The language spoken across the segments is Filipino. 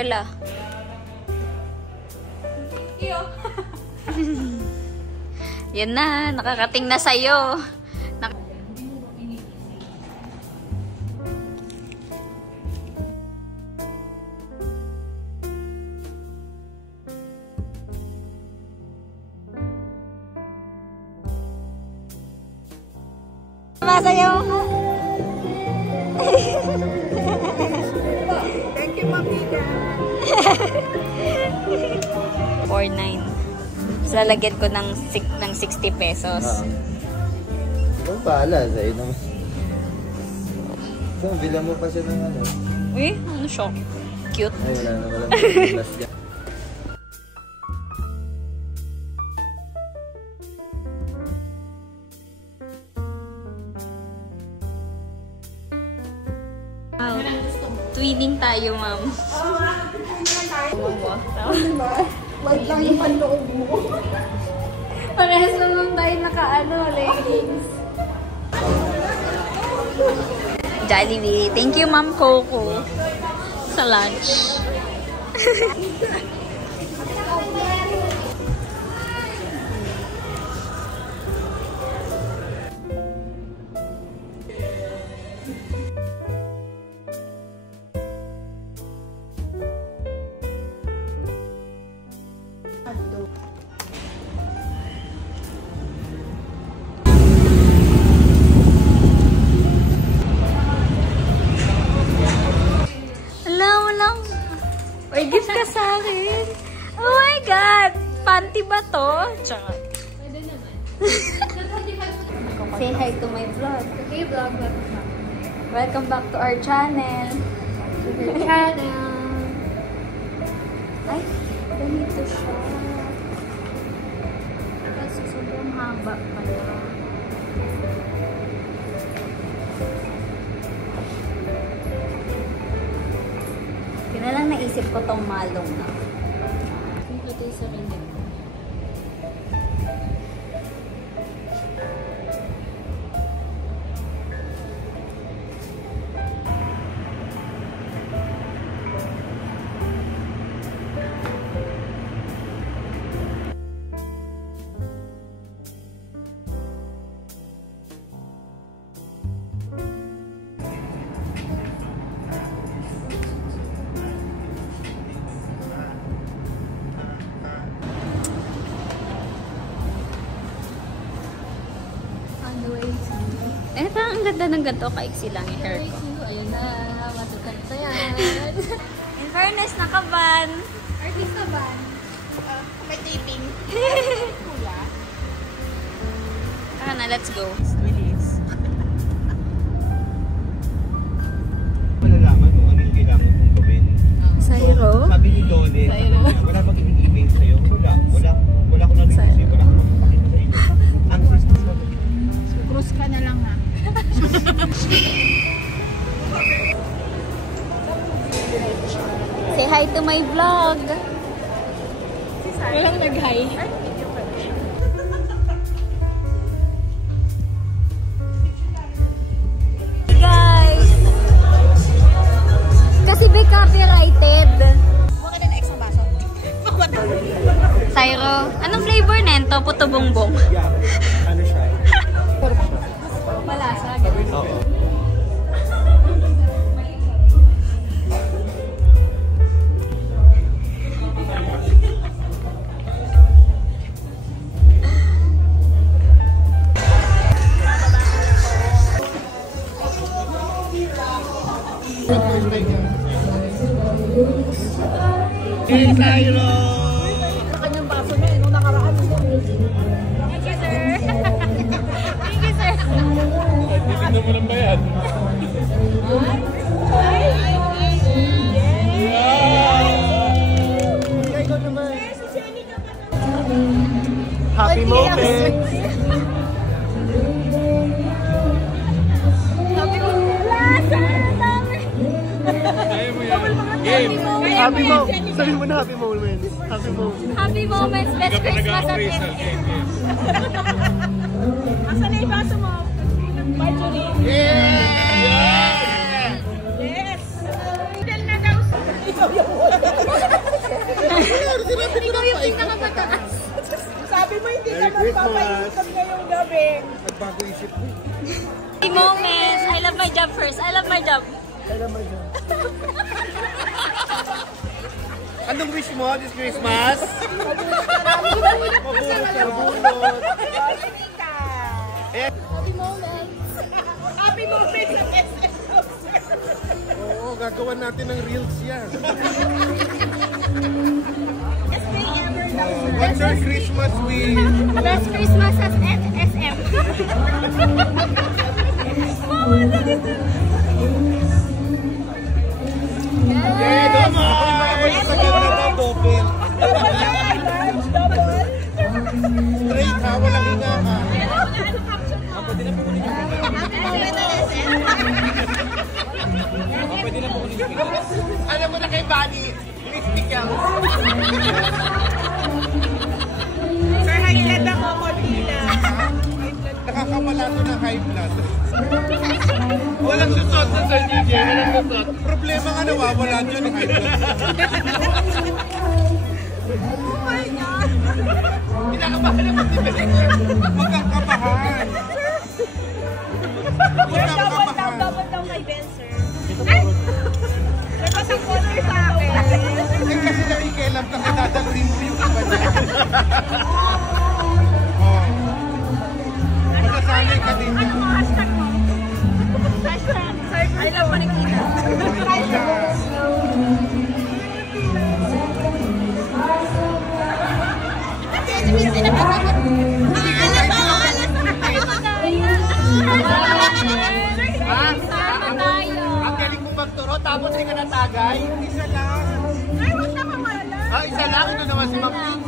Perla. Iyo. Yan na, nakakating na sa'yo. Masayaw ka. Thank you, Mamika. 4.9. So, lalagyan ko ng 60 pesos. Ikaw bahala, sa'yo naman. So, bilang mo pa siya ng ano. Uy, ano siya? Cute. Ay, wala na, wala na. Last dyan. Wow. Twinning tayo, ma'am. Wait lang yung panloob mo. Parehas naman tayo leggings. Jollibee. Thank you, Ma'am Coco. Sa lunch. Or gift ka sa akin. Oh my God! Panty ba to? Tsaka. Pwede naman. Say hi to my vlog. Okay, vlog. Welcome back to our channel. Ay, ganito siya. Kasi sobrang haba pala. Yun na lang naisip ko tong malong na. Ito sa rin. Eh, parang ang ganda ng ganito. Kaiksi lang yung hair ko. Ayun na, matukan sa yan. In fairness, nakaban. Artista ba? May taping. Kuya. Tara na, let's go. Malalaman kung ano yung kailangan kong gawin. Sayro? So, sabi ni Lole, wala magiging email sa'yo. Wala ko na rin kasi. Wala ko na makakita sa inyo. Ang Christmas na Cruise ka na lang ha. Say hi to my vlog. Walang nag-hi. Guys! Kasi may copyrighted. Huwag ka na extra baso. Sayro, anong flavor nento? Puto bongbong. Yeah. Ano siya? Malasa. Oo. Sayro! Kanyang baso na nung nakaraan. Thank you, sir. Thank you, sir. Tignan mo ng bayad. Happy moment! Happy moments! Sabi mo na happy moments. Happy moments. Happy moments. Best Christmas at Asa na yung baso mo? Marjorie. Yeah! Yes! Idel na daw. Ikaw yung pinakamataas. Sabi mo hindi ka magpapaikot ngayong gabi. Nagbago isip mo. Moments. I love my job first. I love my job. Anong wish mo this Christmas? Mabulot sa bulot. Happy moments. Happy moments at SS. Oo, gagawa natin ng reels yan. What's your Christmas wish? Best Christmas at SM. Yeah, naman! Sa ganda na double. Straight ha, walang hinga ha. Pwede na po kunin yung pwede na po kunin yung alam mo na kay Bunny, Mysticals. Sir, high blood ako, Cortina. Nakakamala to ng high blood. Walang susot na Sir DJ, walang susot. Problema nga nawawala dyan yung high blood. Oh my God! Pinakabahan naman si Belen. Magkakabahan. Double down kay Ben, sir. Nagpasang color sa akin. Eh kasi nakikialam ka kaya dadalhin mo yung iba niya. Oh. Masasanay ka din niya. Ano mo hashtag mo? Hashtag, sir, I love Marikina. Ang galing mo magturo, tapos hindi ka natagay. Isa lang. Ay, huwag na mawala. Ah, isa lang. Ito naman si Ma'am Tin.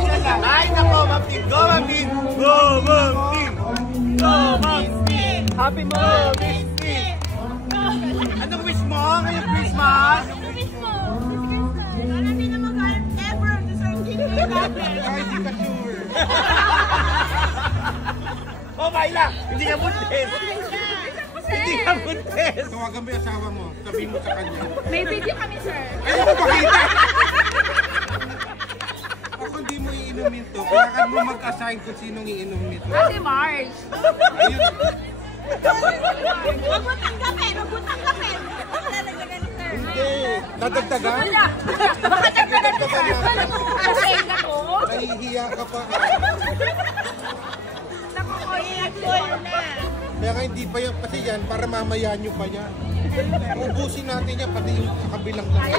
Isa lang. Ay, nako, Ma'am Tin. Go, Ma'am Tin. Go, Ma'am Tin. Go, Ma'am Tin. Happy birthday. Anong wish mo ngayong Christmas? Marami na mag-alam ever on the same video natin. Ay, hindi ka sure. Oh, Myla! Hindi ka buntis! Hindi ka buntis! Tawagan mo yung asawa mo. Sabihin mo sa kanya. May video kami, sir. Ayaw ko pakita! Ako hindi mo iinumin to. Kailangan mo mag-assign kung sinong iinumin to. Kasi Mars. Ayun. Huwag mo tanggapin. Huwag mo tanggapin. Lalagdagan ni sir. Hindi. Dadagdagan? Baka dagdagan ni sir. Kasi ako. Nahihiya ka pa. Nakukoy na. Kaya nga hindi pa yan. Kasi yan, para mamaya nyo pa yan. Ubusin natin yan, pati yung sa kabilang lang.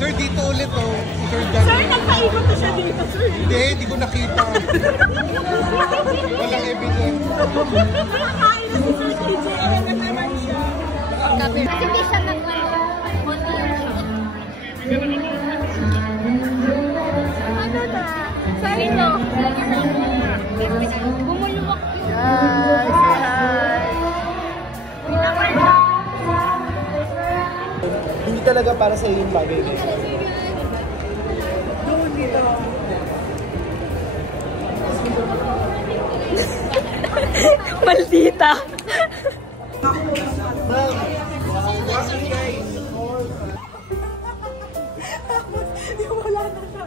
Sir, dito ulit oh. Sir, dyan. Sir, nagpaikot na siya dito, sir. Hindi ko nakita. Walang evidence. Nakakain na si Sir DJ. Ano naman siya? Kasi hindi siya Ano na? Sorry no. bumulwak yun. Hindi talaga para sa iyo yung bagay na yun. Maldita. Wala na siya.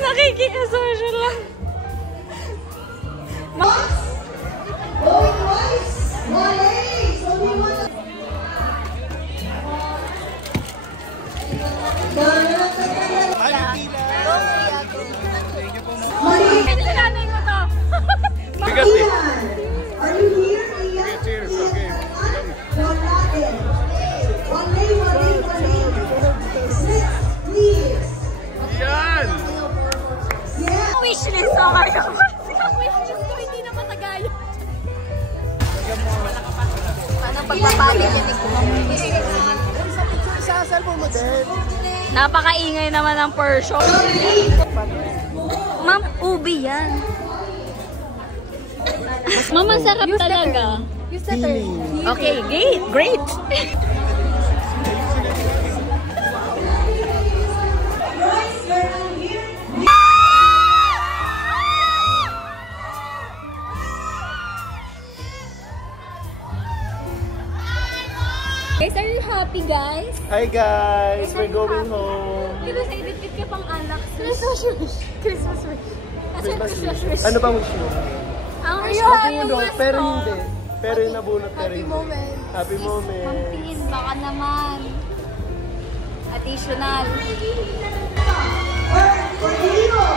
Nakiki-social lang. Sinanay ko to. Bigat eh. Are you here, Ian? Okay, cheers. Okay. Please. Yan! Wishlist ako kayo. Ang wishlist ko hindi na matagayan. Anong pagpapalit yan? Sa cellphone mo din. Napakaingay naman ng Persyo. Ma'am, ubi yan. Ma'am, masarap talaga. Use the term. Okay, great. Guys, are you happy, guys? Hi guys, we're going home. Pero sa edit ka pang alak. Christmas wish. Christmas wish. Christmas wish. Ano bang wish mo? Ang wish Ako ko yung yung pero hindi. Pero yung nabunot pero Happy hindi. moment. Happy moment. Pampin, baka naman. Additional. Cornelio!